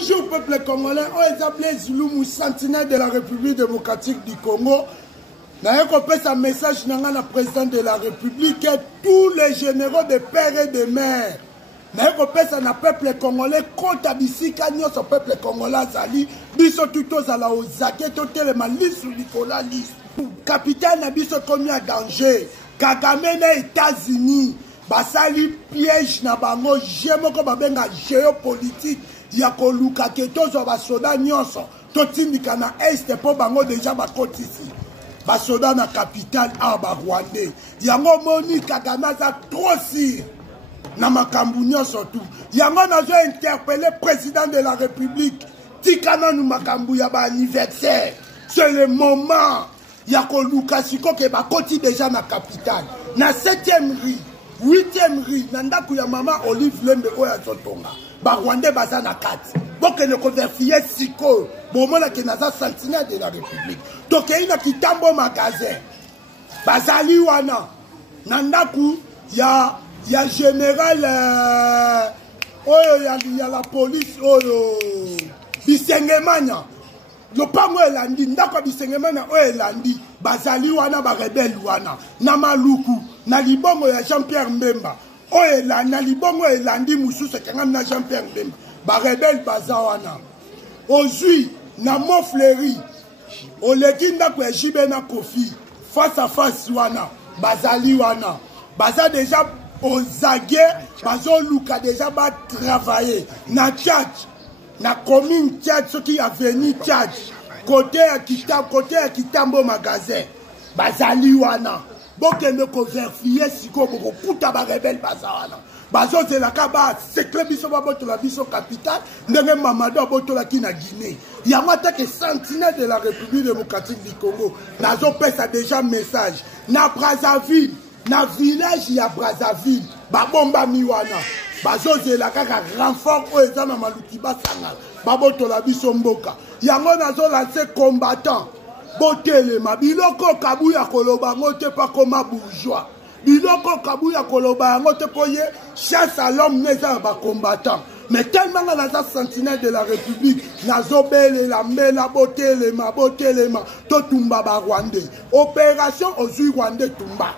Bonjour peuple congolais, on est appelé Zulu sentinelle de la République démocratique du Congo. D'ailleurs, on peut un message dans la présidente de la République et tous les généraux de père et de mère. D'ailleurs, on peut un peuple congolais contre Bissika, ce peuple congolais Zali, biso tutos à la Ozake, totel les malices ou Nicolas Lys. Capitaine Nabiso commis à danger. Kagame na États-Unis. Basali piège na bango jemoko babenga géopolitique ya koluka ke tozo basoda nyonso totindika na este po bango déjà bakotisi basoda na capitale a ba Rwandais yango moni Kagame za trop sire na makambu nyonso tout yango nazo interpeller président de la République tikana nu makambu ya ba anniversaire c'est le moment ya koluka siko ke bakoti déjà na capitale na 7e rue 8e rue, nandaku ya mama Olive Lembe oya zotonga. Ba Rwandais baza na kati. Boke ne konverfiye siko. Bomona ke naza sentinelle de la République. Toke ina kitambo magasin. Bazali wana. Nandaku ya général oyo ya la police oyo. Bisengemanya. Lopango elandi. Ndako bisengemanya oyo elandi. Bazali wana ba rebelle wana. Na maluku. Na libongo ya Jean-Pierre Mbemba oye la na libongo elandi mususu kangam na Jean-Pierre Mbemba ba rebelle bazawana ozui na Montfleury oleki ndako ya Jibe na Kofi face à face wana bazali wana baza déjà ozage bazo luka déjà ba travailler na Tchad na commune Tchad ce qui a venu Tchad côté ya Kitambo magasin bazali wana boke ne ko verfier siko boko kuta ba rebelle bazawana bazo zelaka ba sekle biso ba boto la biso capitale ndenge Mamado boto la ki na Guinée yango atake sentinelle de la République démocratique du Congo nazo pesa déjà message na Brazzaville na village ya Brazzaville ba bomba miwana bazo zelaka ka renfort o eza na maluki basanga ba boto la biso mboka yango nazo lancer combattant botelema biloko kabuya koloba ngote pa koma bourgeois biloko kabuya koloba ngote poye chasse à l'homme neza ba combattant mais tellement na za sentinelle de la République nazo bele la mbela botelema totumba ba Rwandais opération ozui Rwandais tumba